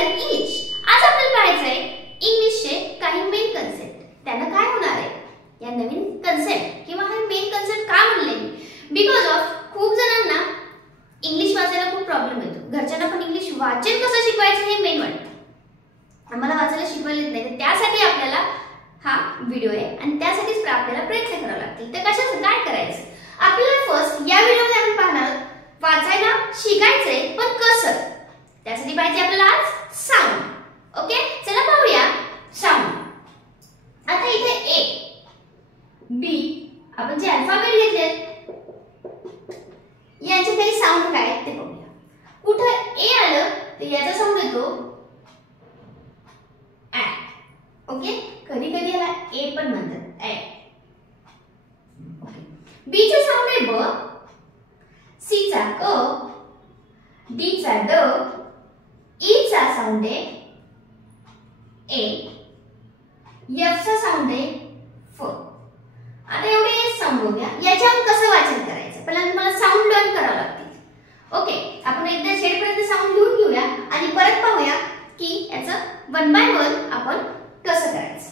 Learn English. आज आपल्याला पाहायचं आहे इंग्लिशचे काही मेन कन्सेप्ट. त्यांना काय होणार आहे या नवीन कन्सेप्ट किंवा हे मेन कन्सेप्ट का म्हणले बिकॉज ऑफ खूप जणांना इंग्लिश वाचायला खूप प्रॉब्लेम येतो. घरच्यांना पण इंग्लिश वाचन कसं शिकवायचं हे मेन वाटतं. आम्हाला वाचायला शिकवायला येत नाही, तर त्यासाठी आपल्याला हा व्हिडिओ आहे आणि त्यासाठीच आपल्याला प्रयत्न करावे लागतील. तर कशाचं काय करायचं आपल्याला फर्स्ट या व्हिडिओमध्ये आपण पाहणार वाचायला शिकायचंय पण कसं. त्यासाठी पाहिजे आपल्याला आज साऊंड. ओके चला पाहूया साऊंड. आता इथे ए बी आपण जे अल्फाबेट घेतलेत यांचे काही साऊंड काय ते पाहूया. कुठं ए आलं तर याचा साऊंड येतो ऍ. ओके कधी कधी याला ए पण म्हणतात ऍ. ओके बी चा साऊंड आहे ब, सी चा क, डी चा ड, ई चा साऊंड आहे ए, एफ चा साऊंड आहे फ. आता एवढे साऊंड बघूया. याच्यावर कसं वाचन करायचं पहिल्यांदा तुम्हाला साऊंड लर्न करावं लागतील. ओके आपण एकदा झेड पर्यंत साऊंड लिहून घेऊया आणि परत पाहूया की याचं वन बाय वन आपण कसं करायचं.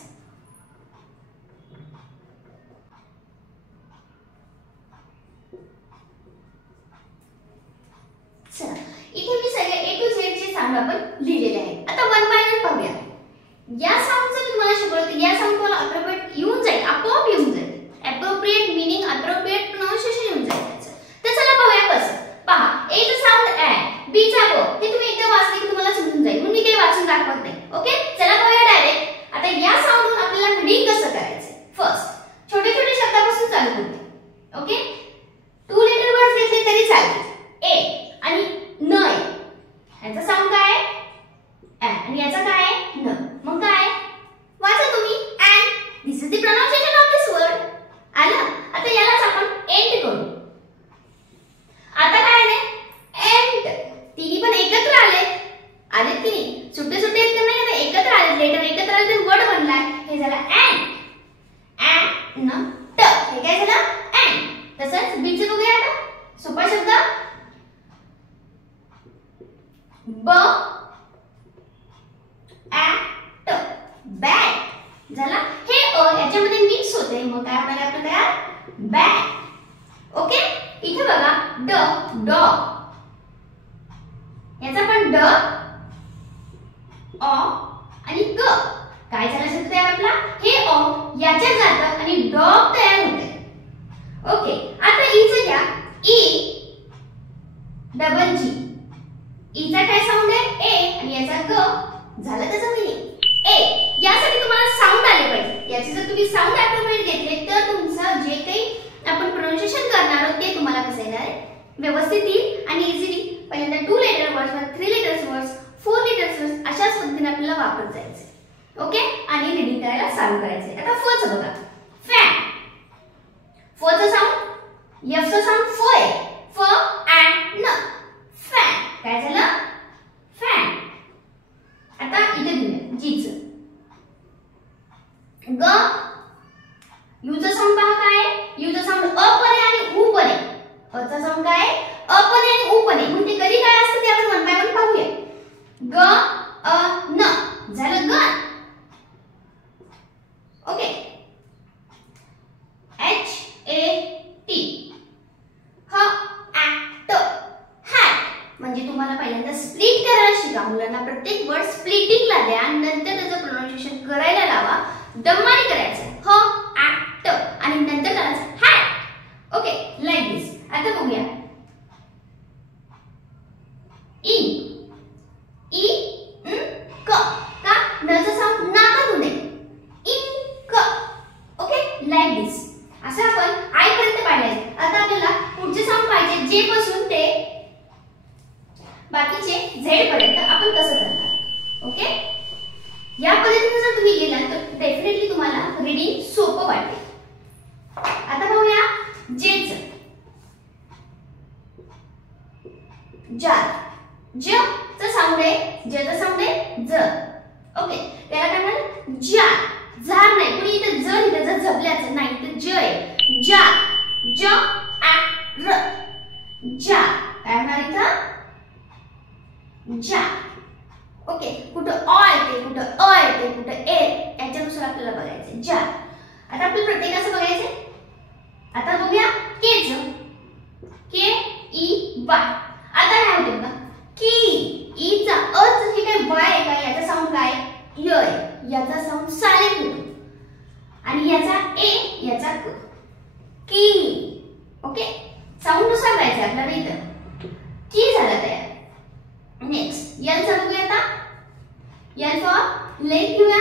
चला इथे मी सगळे ए टू झेड चे साऊंड आपण लिहिलेले आहेत. आता वन बाय वन पाहूया. या साऊंडचं तुम्हाला शिकवलं या साऊंड तुम्हाला अप्रोप्रिएट येऊन जाईल, आपोआप येऊन जाईल. अप्रोप्रिएट मीनिंग अप्रोप्रिएट प्रोनाउन्सिएशन येऊन जाईल त्याचं. तर चला पाहूया कसं. पहा ए चा साऊंड ऍ, बी चा ब. हे तुम्ही एकदा वाचले की तुम्हाला समजून जाईल म्हणून मी काही वाचून दाखवत नाही. ओके चला पाहूया डायरेक्ट. आता या साऊंडवरून आपल्याला रीडिंग कसं करायचं. फर्स्ट छोटे छोटे शब्दापासून चालू करूया. ओके टू लेटर वर्ड्स घेतले तरी चालेल. ए आणि न याचा साऊंड काय आहे ऍ आणि याचा काय आहे न. मग काय वाचा तुम्ही and. This is the pronunciation of this word. आलं. आता यालाच आपण एंड करू. आता काय आहे एंड. तिन्ही पण एकत्र आलेत की नाही. सुट्टे सुट्टे आहेत नाही आता एकत्र आलेत. लेटर एकत्र आले तर वर्ड बनलाय. हे झालं अँड. अँड न ट हे काय झालं अँड. तसंच बी चे बघूया आता सोपा शब्द ब ऍट बॅट झाला. हे अ याच्यामध्ये मिक्स होते मग काय होणार आपलं तयार बॅट. ओके इथे बघा ड डॉग. याचा पण ड अ आणि ग काय झालं शब्द तयार आपला. हे अ याच्यात जातं आणि डॉग तयार होते. ओके आता ई चं घ्या ई डबल जी. ई चा काय साऊंड आहे ए आणि याचा ग झालं त्याचं मीनिंग ए. यासाठी तुम्हाला साऊंड आले पाहिजे. याचे जर तुम्ही साऊंड अप्रोप्रिएट घेतले तर तुमचं जे काही आपण प्रोनाउन्सिएशन करणार आहोत ते तुम्हाला कसं येणार आहे व्यवस्थित येईल आणि इझिली. पहिल्यांदा two letter words, three letters words, four letters words अशाच पद्धतीने आपल्याला वापरत जायचं. ओके आणि रीडिंग करायला चालू करायचंय. आता फ चं बघा फॅन. फ चं साऊंड एफ चं साऊंड फ आहे. फ अँड न फॅन काय झालं फॅन. आता इथे घेऊया जी चं ग. यू चं साऊंड पहा काय आहे. यू चं साऊंड अ पण आहे आणि उ पण आहे. अ चं साऊंड काय आहे अ पण आहे आणि उ पण आहे. म्हणजे कधी काय असतं ते आपण वन बाय वन पाहूया. ग अ न झालं gun. Okay H A T ह ऍट हॅट. म्हणजे तुम्हाला पहिल्यांदा स्प्लिट करायला शिका. मुलांना प्रत्येक वर्ड स्प्लिटिंगला द्या आणि नंतर त्याचं प्रोनाउन्सिएशन करायला लावा. दम्माने करायचं ह ऍट आणि नंतर करायचं हॅट. ओके लाईक दिस. आता बघूया इन. ई क का नचं साऊंड नाकातून आहे इन क. ओके लाईक दिस. असं आपण आय पर्यंत पाहिजे. आता आपल्याला पुढचे साऊंड पाहिजे जे पासून ते बाकीचे झेड पर्यंत आपण कसं करणार. ओके या पद्धतीने जर तुम्ही गेलात तर डेफिनेटली तुम्हाला रीडिंग सोपं वाटेल. आता पाहूया जे चं जार. ज चं साऊंड आहे ज चं साऊंड आहे ज. ओके त्याला काय म्हणतात जार. जार नाही कुणी इथे ज लिहिलं जर झपल्याचं नाही तर ज आहे जार. ज आ र जार काय होणार इथं जार. ओके, कुठं अ येते, कुठं अ येते, कुठं ए, याच्यानुसार आपल्याला बघायचं. जार. आता आपल्याला प्रत्येकाचं बघायचं. आता बघूया केचं. के ई वाय. आता काय होते बघा, की ईचा अच हे काय वाय आहे का, याचा साऊंड काय य आहे, याचा साऊंड सायलेंट होतो. आणि याचा ए, याचा क, की. ओके, साऊंड नुसार गायचं आपल्याला इथं. की झाला तयार. नेक्स्ट यल चा बघूया आता. यल फॉर लेग घेऊया.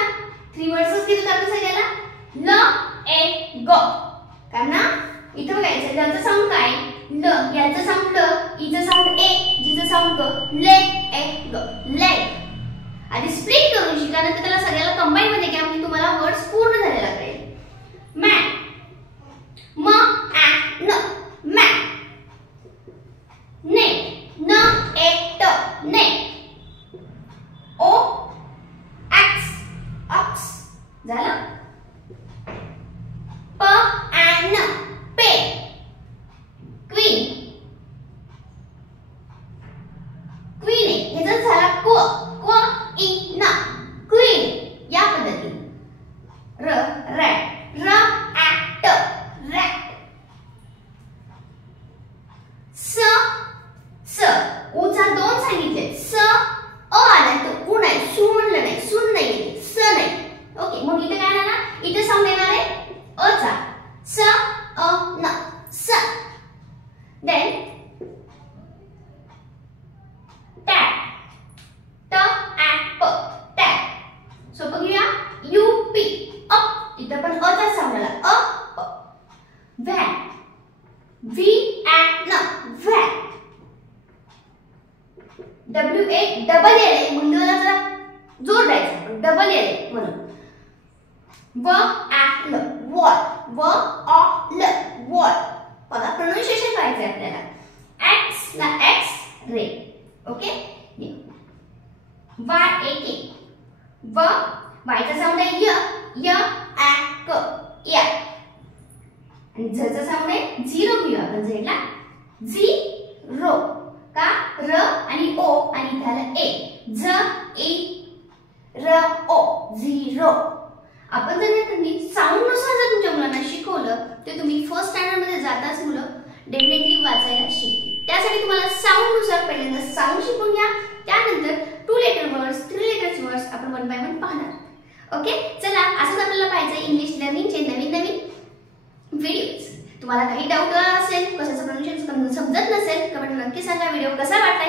3 वर्ड्स दिलेत आपण सगळ्याला. ल ए ग. कारण ना इथं बघायचं लचं साऊंड काय ल, याचं साऊंड ल, ईचं साऊंड ए, जीचं साऊंड ग. ले ए ग, लेग. आधी स्प्लिट करून शिका, नंतर त्याला सगळ्याला कंबाईन मध्ये घ्या म्हणजे तुम्हाला वर्ड्स पूर्ण झालेला कळेल. मॅन. म आ न, मॅन. ने, न ए ट, ने. ओ एक्स, ऑक्स. झालं. प आ न, पे. क्वीन. क्वीन आहे, ह्याचा झाला क्व, क्व इ न, क्वीन. या पद्धतीने. र, रॅट. र आ ट, रॅट. स, स. उचा 2 सांगितले. स अ आला तर उ नाही, सु म्हणलं नाही, सुन नाही, स नाही. ओके, मग इथे काय आला, इथे साऊंड येणार आहे अ चा. स अ न, स. Then tap. ट आ प, टॅप. सोपं घेऊया. U P, up. इथं पण अ चा साऊंड आला, अ प. व्हॅन. व्ही आ न, van. W A double L मुंडला जरा जोर द्यायचा, डबल एल म्हणून. व आ ल, वॉल. व अ ल, वॉल. बघा प्रोनाउन्सिएशन करायचं आहे आपल्याला. एक्स ला एक्स, रे. ओके, वाय ए के. व वायचा साऊंड आहे य, य आ क, या. आणि झचा साऊंड आहे झिरो घेऊया आपण झेडला. झिरो. का र आणि ओ आणि झालं ए, झ ई र ओ, झिरो. आपण जर तुम्ही साऊंड नुसार जर तुमच्या मुलांना शिकवलं तर तुम्ही फर्स्ट स्टँडर्ड मध्ये जाताच मुलं डेफिनेटली वाचायला शिकतील. त्यासाठी तुम्हाला साऊंड नुसार पहिल्यांदा साऊंड शिकून घ्या, त्यानंतर 2 लेटर वर्ड्स 3 लेटर्स वर्ड्स आपण 1 बाय 1 पाहणार. ओके, चला असंच आपल्याला पाहिजे इंग्लिश लर्निंगचे नवीन नवीन व्हिडिओज. तुम्हाला काही डाऊट असेल, कशाचं प्रोनाउन्सिएशन समजत नसेल, कमेंट नक्की सांगा. व्हिडिओ कसा वाटला